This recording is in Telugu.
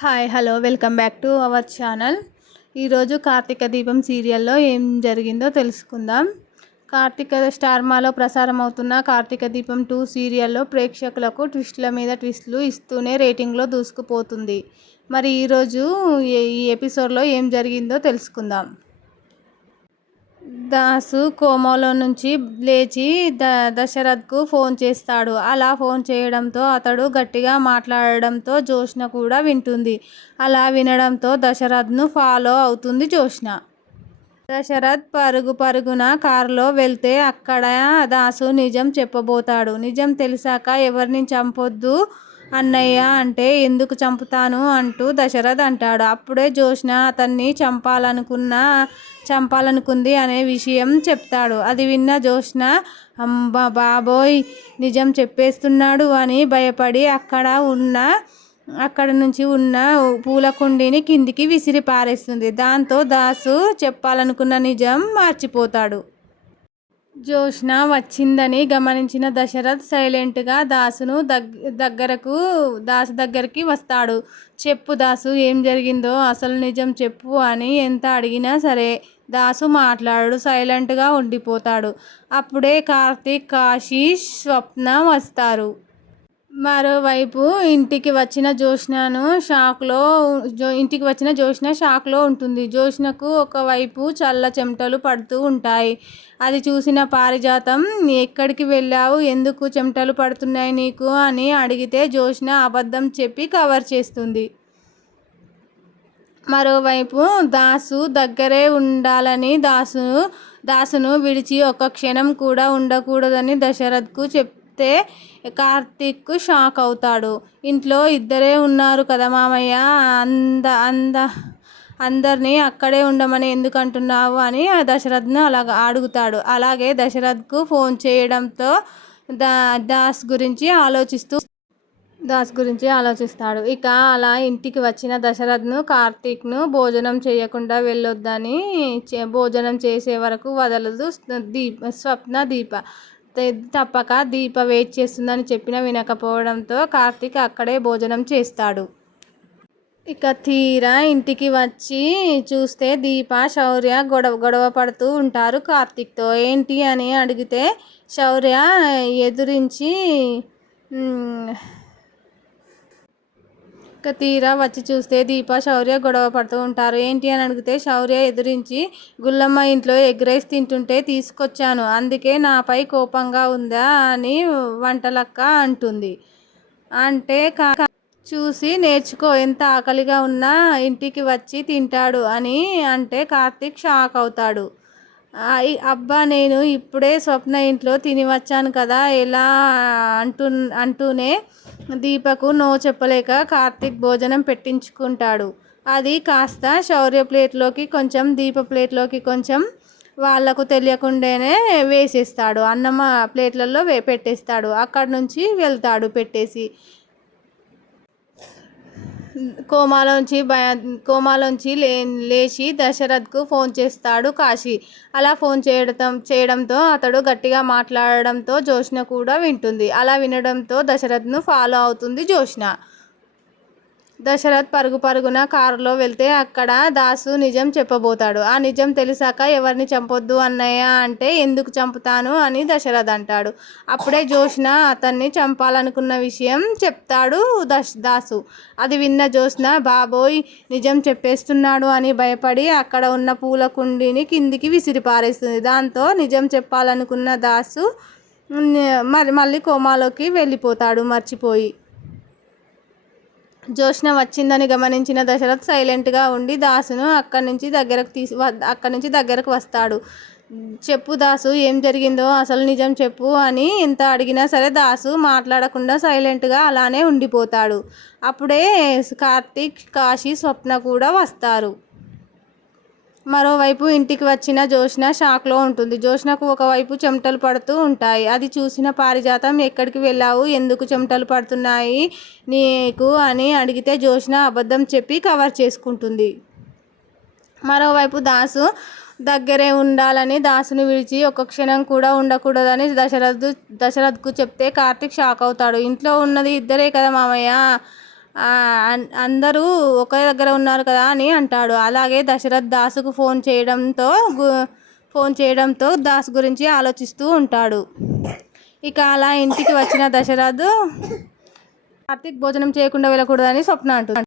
Hi hello welcome back to our channel. ఈరోజు కార్తీక దీపం సీరియల్లో ఏం జరిగిందో తెలుసుకుందాం. కార్తీక స్టార్మాలో ప్రసారం అవుతున్న కార్తీక దీపం టూ సీరియల్లో ప్రేక్షకులకు ట్విస్ట్ల మీద ట్విస్ట్లు ఇస్తూనే రేటింగ్లో దూసుకుపోతుంది. మరి ఈరోజు ఈ ఎపిసోడ్లో ఏం జరిగిందో తెలుసుకుందాం. దాసు కోమాలో నుంచి లేచి ద దశరథ్కు ఫోన్ చేస్తాడు. అలా ఫోన్ చేయడంతో అతడు గట్టిగా మాట్లాడడంతో జోష్న కూడా వింటుంది. అలా వినడంతో దశరథ్ను ఫాలో అవుతుంది జోష్న దశరథ్ పరుగు పరుగున కారులో వెళ్తే అక్కడ దాసు నిజం చెప్పబోతాడు. నిజం తెలిసాక ఎవరిని చంపొద్దు అన్నయ్య అంటే ఎందుకు చంపుతాను అంటూ దశరథ్ అంటాడు. అప్పుడే జోష్న అతన్ని చంపాలనుకున్న చంపాలనుకుంది అనే విషయం చెప్తాడు. అది విన్న జోష్న అంబా బాబోయ్ నిజం చెప్పేస్తున్నాడు అని భయపడి అక్కడ ఉన్న అక్కడ నుంచి ఉన్న పూల కుండీని కిందికి విసిరి పారేస్తుంది దాంతో దాసు చెప్పాలనుకున్న నిజం మర్చిపోతాడు. జోష్న వచ్చిందని గమనించిన దశరథ్ సైలెంట్గా దాసును దగ్ దగ్గరకు దాసు దగ్గరికి వస్తాడు. చెప్పు దాసు ఏం జరిగిందో అసలు నిజం చెప్పు అని ఎంత అడిగినా సరే దాసు మాట్లాడు సైలెంట్గా ఉండిపోతాడు. అప్పుడే కార్తీక్ కాశీ స్వప్న వస్తారు. మరోవైపు ఇంటికి వచ్చిన జోష్నను షాక్లో జో ఇంటికి వచ్చిన జోష్న షాక్లో ఉంటుంది. జోష్నకు ఒకవైపు చల్ల చెమటలు పడుతూ ఉంటాయి. అది చూసిన పారిజాతం ఎక్కడికి వెళ్ళావు? ఎందుకు చెమటలు పడుతున్నాయి నీకు? అని అడిగితే జోష్న అబద్ధం చెప్పి కవర్ చేస్తుంది. మరోవైపు దాసు దగ్గరే ఉండాలని దాసును దాసును విడిచి ఒక క్షణం కూడా ఉండకూడదని దశరథ్కు చెప్ చెప్తే కార్తీక్ షాక్ అవుతాడు. ఇంట్లో ఇద్దరే ఉన్నారు కదా మామయ్య అంద అంద అందరినీ అక్కడే ఉండమని ఎందుకు అంటున్నావు అని దశరథ్ను అలాగ అడుగుతాడు. అలాగే దశరథ్కు ఫోన్ చేయడంతో దా దాస్ గురించి ఆలోచిస్తూ దాస్ గురించి ఆలోచిస్తాడు. ఇక అలా ఇంటికి వచ్చిన దశరథ్ను కార్తీక్ను భోజనం చేయకుండా వెళ్ళొద్దని భోజనం చేసే వరకు వదలదు దీప స్వప్న దీప. తప్పక దీప వెయిట్ చేస్తుందని చెప్పిన వినకపోవడంతో కార్తీక్ అక్కడే భోజనం చేస్తాడు. ఇక తీరా ఇంటికి వచ్చి చూస్తే దీప శౌర్య గొడవ గొడవ పడుతూ ఉంటారు. కార్తీక్తో ఏంటి అని అడిగితే శౌర్య ఎదురించి ఇక తీరా వచ్చి చూస్తే దీప శౌర్య గొడవ పడుతూ ఉంటారు. ఏంటి అని అడిగితే శౌర్య ఎదురించి గుల్లమ్మ ఇంట్లో ఎగ్ రైస్ తింటుంటే తీసుకొచ్చాను. అందుకే నాపై కోపంగా ఉందా అని వంటలక్క అంటుంది. అంటే చూసి నేర్చుకో ఎంత ఆకలిగా ఉన్నా ఇంటికి వచ్చి తింటాడు అని అంటే కార్తీక్ షాక్ అవుతాడు. అబ్బా నేను ఇప్పుడే స్వప్న ఇంట్లో తిని వచ్చాను కదా ఎలా? అంటు అంటూనే దీపకు నో చెప్పలేక కార్తీక్ భోజనం పెట్టించుకుంటాడు. అది కాస్త శౌర్య ప్లేట్లోకి కొంచెం దీప ప్లేట్లోకి కొంచెం వాళ్ళకు తెలియకుండానే వేసేస్తాడు. అన్నం ప్లేట్లలో వే పెట్టేస్తాడు. అక్కడ నుంచి వెళ్తాడు పెట్టేసి. కోమాలోంచి భయ కోమాలోంచి లే లేచి దశరథ్కు ఫోన్ చేస్తాడు కాశీ. అలా ఫోన్ చేయడం చేయడంతో అతడు గట్టిగా మాట్లాడడంతో జోష్న కూడా వింటుంది. అలా వినడంతో దశరథ్ను ఫాలో అవుతుంది జోష్న దశరథ్ పరుగు పరుగున కారులో వెళ్తే అక్కడ దాసు నిజం చెప్పబోతాడు. ఆ నిజం తెలిసాక ఎవరిని చంపొద్దు అన్నయ్య అంటే ఎందుకు చంపుతాను అని దశరథ్ అంటాడు. అప్పుడే జోష్న అతన్ని చంపాలనుకున్న విషయం చెప్తాడు దశ దాసు. అది విన్న జోష్న బాబోయ్ నిజం చెప్పేస్తున్నాడు అని భయపడి అక్కడ ఉన్న పూల కుండీని కిందికి విసిరిపారేస్తుంది. దాంతో నిజం చెప్పాలనుకున్న దాసు మరి మళ్ళీ కోమాలోకి వెళ్ళిపోతాడు మర్చిపోయి. జోష్న వచ్చిందని గమనించిన దశరథ్ సైలెంట్గా ఉండి దాసును అక్కడి నుంచి దగ్గరకు తీసి అక్కడి నుంచి దగ్గరకు వస్తాడు. చెప్పు దాసు ఏం జరిగిందో అసలు నిజం చెప్పు అని ఎంత అడిగినా సరే దాసు మాట్లాడకుండా సైలెంట్గా అలానే ఉండిపోతాడు. అప్పుడే కార్తీక్ కాశీ స్వప్న కూడా వస్తారు. మరోవైపు ఇంటికి వచ్చిన జోష్న షాక్లో ఉంటుంది. జోష్నకు ఒకవైపు చెమటలు పడుతూ ఉంటాయి. అది చూసిన పారిజాతం ఎక్కడికి వెళ్ళావు? ఎందుకు చెమటలు పడుతున్నాయి నీకు? అని అడిగితే జోష్న అబద్ధం చెప్పి కవర్ చేసుకుంటుంది. మరోవైపు దాసు దగ్గరే ఉండాలని దాసుని విడిచి ఒక క్షణం కూడా ఉండకూడదని దశరథ్ దశరథ్కు చెప్తే కార్తిక్ షాక్ అవుతాడు. ఇంట్లో ఉన్నది ఇద్దరే కదా మామయ్య? అందరూ ఒకే దగ్గర ఉన్నారు కదా అని అంటాడు. అలాగే దశరథ్ దాసుకు ఫోన్ చేయడంతో ఫోన్ చేయడంతో దాస్ గురించి ఆలోచిస్తూ ఉంటాడు. ఇక అలా ఇంటికి వచ్చిన దశరథ్ కార్తీక్ భోజనం చేయకుండా వెళ్ళకూడదని స్వప్న అంటుంది.